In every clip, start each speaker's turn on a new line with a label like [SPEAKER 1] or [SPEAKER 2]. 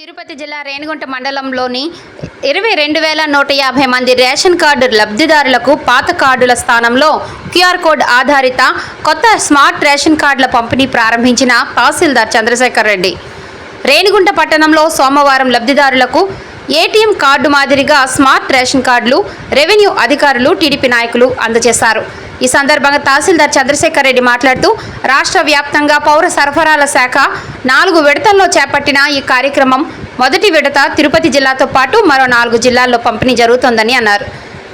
[SPEAKER 1] తిరుపతి జిల్లా రేణిగుంట మండలంలోని ఇరవై రెండు వేల నూట యాభై మంది రేషన్ కార్డు లబ్ధిదారులకు పాత కార్డుల స్థానంలో క్యూఆర్ కోడ్ ఆధారిత కొత్త స్మార్ట్ రేషన్ కార్డుల పంపిణీ ప్రారంభించిన తహసీల్దార్ చంద్రశేఖర్ రెడ్డి. రేణిగుంట పట్టణంలో సోమవారం లబ్ధిదారులకు ఏటీఎం కార్డు మాదిరిగా స్మార్ట్ రేషన్ కార్డులు రెవెన్యూ అధికారులు టీడీపీ నాయకులు అందజేశారు. ఈ సందర్భంగా తహసీల్దార్ చంద్రశేఖర్ రెడ్డి మాట్లాడుతూ రాష్ట్ర వ్యాప్తంగా పౌర సరఫరాల శాఖ నాలుగు విడతల్లో చేపట్టిన ఈ కార్యక్రమం మొదటి విడత తిరుపతి జిల్లాతో పాటు మరో నాలుగు జిల్లాల్లో పంపిణీ జరుగుతోందని అన్నారు.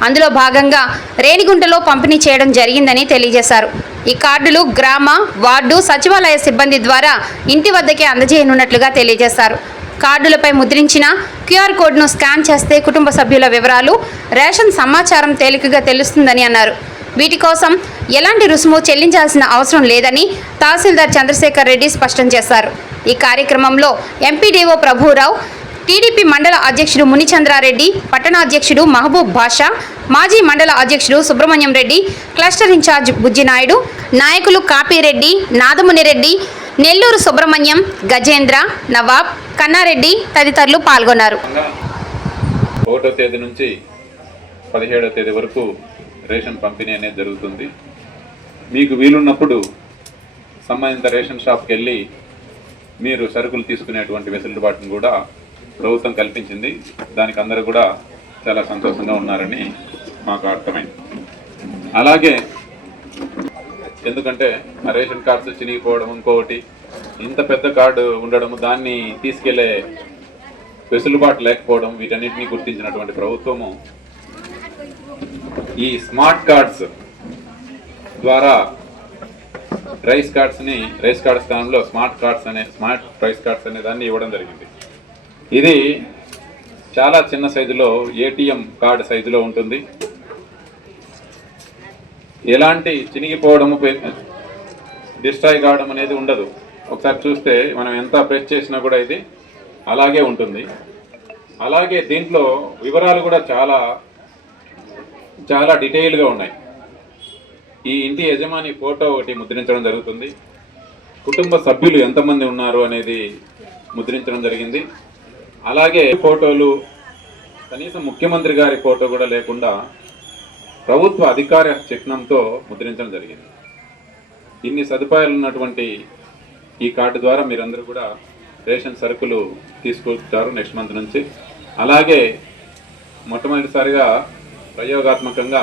[SPEAKER 1] అందులో భాగంగా రేణిగుంటలో పంపిణీ చేయడం జరిగిందని తెలియజేశారు. ఈ కార్డులు గ్రామ వార్డు సచివాలయ సిబ్బంది ద్వారా ఇంటి వద్దకే అందజేయనున్నట్లుగా తెలియజేశారు. కార్డులపై ముద్రించిన క్యూఆర్ కోడ్ను స్కాన్ చేస్తే కుటుంబ సభ్యుల వివరాలు రేషన్ సమాచారం తేలికగా తెలుస్తుందని అన్నారు. వీటి కోసం ఎలాంటి రుసుము చెల్లించాల్సిన అవసరం లేదని తహసీల్దార్ చంద్రశేఖర్ రెడ్డి స్పష్టం చేశారు. ఈ కార్యక్రమంలో ఎంపీడీఓ ప్రభురావు టీడీపీ మండల అధ్యక్షుడు మునిచంద్రారెడ్డి పట్టణ అధ్యక్షుడు మహబూబ్ బాషా మాజీ మండల అధ్యక్షుడు సుబ్రహ్మణ్యం రెడ్డి క్లస్టర్ ఇన్ఛార్జ్ బుజ్జినాయుడు నాయకులు కాపిరెడ్డి నాదమునిరెడ్డి నెల్లూరు సుబ్రహ్మణ్యం గజేంద్ర నవాబ్ కన్నారెడ్డి తదితరులు పాల్గొన్నారు.
[SPEAKER 2] ఒకటో తేదీ నుంచి పదిహేడో తేదీ వరకు రేషన్ పంపిణీ అనేది జరుగుతుంది. మీకు వీలున్నప్పుడు సంబంధిత రేషన్ షాప్కి వెళ్ళి మీరు సరుకులు తీసుకునేటువంటి వెసులుబాటును కూడా ప్రభుత్వం కల్పించింది. దానికి అందరూ కూడా చాలా సంతోషంగా ఉన్నారని మాకు అర్థమైంది. అలాగే ఎందుకంటే రేషన్ కార్డ్స్ చినిగిపోవడం ఇంకొకటి. ఇంత పెద్ద కార్డు ఉండడం దాన్ని తీసుకెళ్ళే వెసులుబాటు లేకపోవడం వీటన్నిటిని గుర్తించినటువంటి ప్రభుత్వము ఈ స్మార్ట్ కార్డ్స్ ద్వారా రైస్ కార్డ్స్ని రైస్ కార్డ్ స్థానంలో స్మార్ట్ కార్డ్స్ అనే స్మార్ట్ రైస్ కార్డ్స్ అనే దాన్ని ఇవ్వడం జరిగింది. ఇది చాలా చిన్న సైజులో ఏటీఎం కార్డ్ సైజులో ఉంటుంది. ఎలాంటి చినిగిపోవడము డిస్ట్రాయ్ కావడం అనేది ఉండదు. ఒకసారి చూస్తే మనం ఎంత ప్రెస్ చేసినా కూడా ఇది అలాగే ఉంటుంది. అలాగే దీంట్లో వివరాలు కూడా చాలా చాలా డీటెయిల్గా ఉన్నాయి. ఈ ఇంటి యజమాని ఫోటో ఒకటి ముద్రించడం జరుగుతుంది. కుటుంబ సభ్యులు ఎంతమంది ఉన్నారు అనేది ముద్రించడం జరిగింది. అలాగే ఫోటోలు కనీసం ముఖ్యమంత్రి గారి ఫోటో కూడా లేకుండా ప్రభుత్వ అధికార చిహ్నంతో ముద్రించడం జరిగింది. ఇన్ని సదుపాయాలు ఉన్నటువంటి ఈ కార్డు ద్వారా మీరందరూ కూడా రేషన్ సరుకులు తీసుకొచ్చారు నెక్స్ట్ మంత్ నుంచి. అలాగే మొట్టమొదటిసారిగా ప్రయోగాత్మకంగా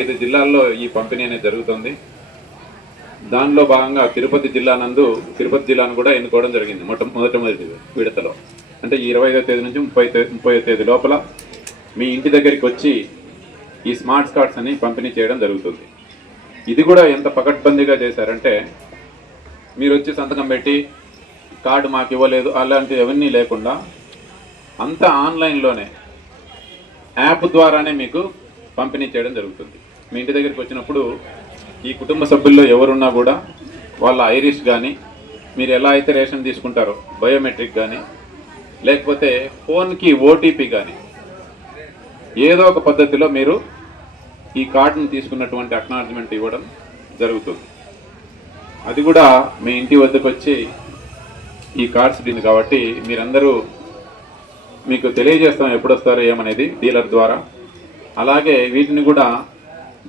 [SPEAKER 2] ఐదు జిల్లాల్లో ఈ పంపిణీ అనేది జరుగుతుంది. దానిలో భాగంగా తిరుపతి జిల్లా నందు తిరుపతి జిల్లాను కూడా ఎన్నుకోవడం జరిగింది మొట్ట మొదటి విడతలో. అంటే ఈ ఇరవై ఐదో తేదీ నుంచి ముప్పై తేదీ ముప్పై తేదీ లోపల మీ ఇంటి దగ్గరికి వచ్చి ఈ స్మార్ట్ కార్డ్స్ అని పంపిణీ చేయడం జరుగుతుంది. ఇది కూడా ఎంత పకడ్బందీగా చేశారంటే మీరు వచ్చి సంతకం పెట్టి కార్డు మాకు ఇవ్వలేదు అలాంటివి అవన్నీ లేకుండా అంతా ఆన్లైన్లోనే యాప్ ద్వారానే మీకు పంపిణీ చేయడం జరుగుతుంది. మీ ఇంటి దగ్గరికి వచ్చినప్పుడు ఈ కుటుంబ సభ్యుల్లో ఎవరున్నా కూడా వాళ్ళ ఐరిష్ కానీ మీరు ఎలా అయితే రేషన్ తీసుకుంటారో బయోమెట్రిక్ కానీ లేకపోతే ఫోన్కి ఓటీపీ కానీ ఏదో ఒక పద్ధతిలో మీరు ఈ కార్డును తీసుకున్నటువంటి అక్నాలజ్మెంట్ ఇవ్వడం జరుగుతుంది. అది కూడా మీ ఇంటి వద్దకు వచ్చి ఈ కార్డ్స్ దీన్ని కాబట్టి మీరందరూ మీకు తెలియజేస్తాం ఎప్పుడు వస్తారో ఏమనేది డీలర్ ద్వారా. అలాగే వీటిని కూడా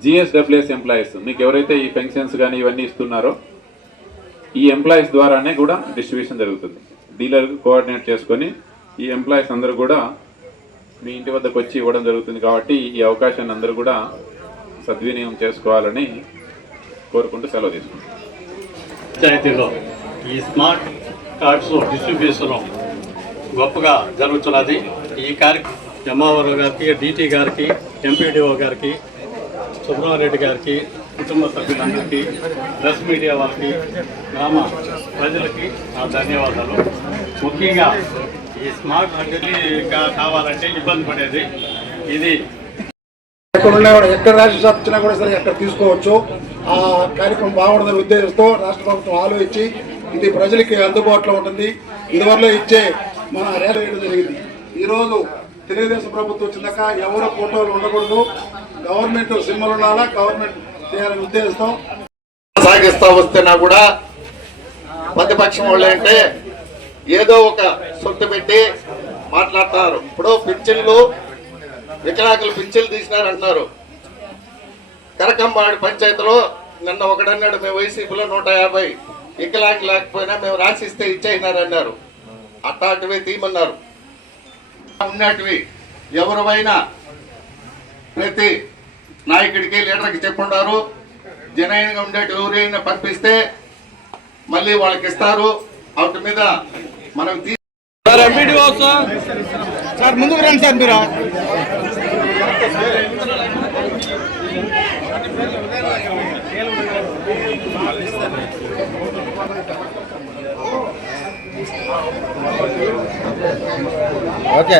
[SPEAKER 2] జిఎస్డబ్ల్యూఎస్ ఎంప్లాయీస్ మీకు ఎవరైతే ఈ పెన్షన్స్ కానీ ఇవన్నీ ఇస్తున్నారో ఈ ఎంప్లాయీస్ ద్వారానే కూడా డిస్ట్రిబ్యూషన్ జరుగుతుంది. డీలర్ కోఆర్డినేట్ చేసుకొని ఈ ఎంప్లాయీస్ అందరూ కూడా మీ ఇంటి వద్దకు వచ్చి ఇవ్వడం జరుగుతుంది కాబట్టి ఈ అవకాశాన్ని అందరూ కూడా సద్వినియోగం చేసుకోవాలని కోరుకుంటూ సెలవు తీసుకుంటాం
[SPEAKER 3] పంచాయతీలో ఈ స్మార్ట్ కార్డ్స్ డిస్ట్రిబ్యూషన్ గొప్పగా జరుగుతున్నది. ఈ కార్యక్రమం ఎంఆర్ఓ గారికి డిటి గారికి ఎంపీడీఓ గారికి సుబ్రహ్మరెడ్డి గారికి కుటుంబ సభ్యులందరికీ ప్రెస్ మీడియా వాళ్ళకి గ్రామ ప్రజలకి నా ధన్యవాదాలు. ముఖ్యంగా ఈ స్మార్ట్ అనేది కావాలంటే ఇబ్బంది పడేది ఇది
[SPEAKER 4] ఎక్కడ ఉన్నా కూడా ఎక్కడ రాష్ట్ర సాప్ కూడా సరే ఎక్కడ తీసుకోవచ్చు. ఆ కార్యక్రమం బాగుండదని ఉద్దేశంతో రాష్ట్ర ప్రభుత్వం ఆలోచించి ఇది ప్రజలకి అందుబాటులో ఉంటుంది. ఇదివరలో ఇచ్చే మన రేట్ వేయడం జరిగింది. ఈరోజు తెలుగుదేశం ప్రభుత్వం వచ్చినాక ఎవరు ఫోటోలు ఉండకూడదు. గవర్నమెంట్ సిమ్మలు ఉండాలా గవర్నమెంట్ చేయాలనే ఉద్దేశంతో
[SPEAKER 5] సాగిస్తా వస్తున్నా కూడా ప్రతిపక్షం వాళ్ళు అంటే ఏదో ఒక సొత్తు పెట్టి మాట్లాడతారు. ఇప్పుడు పింఛన్లు వికలాంగులు పింఛన్లు తీసినారంటున్నారు. కరకంబాడి పంచాయతీలో నిన్న ఒకడన్నాడు మేము వైసీపీలో నూట యాభై వికలాంగి లేకపోయినా మేము రాసిస్తే ఇచ్చేసినారన్నారు. అట్లాంటివి తీయమన్నారు. ఉన్నటివి ఎవరివైనా ప్రతి నాయకుడికి లీడర్కి చెప్పుండారు జనైన్గా ఉండేటి ఎవరైనా పంపిస్తే మళ్ళీ వాళ్ళకి ఇస్తారు వాటి మీద మనం తీ
[SPEAKER 4] సార్ ముందుకు రండి సార్ మీరు.
[SPEAKER 6] ఓకే.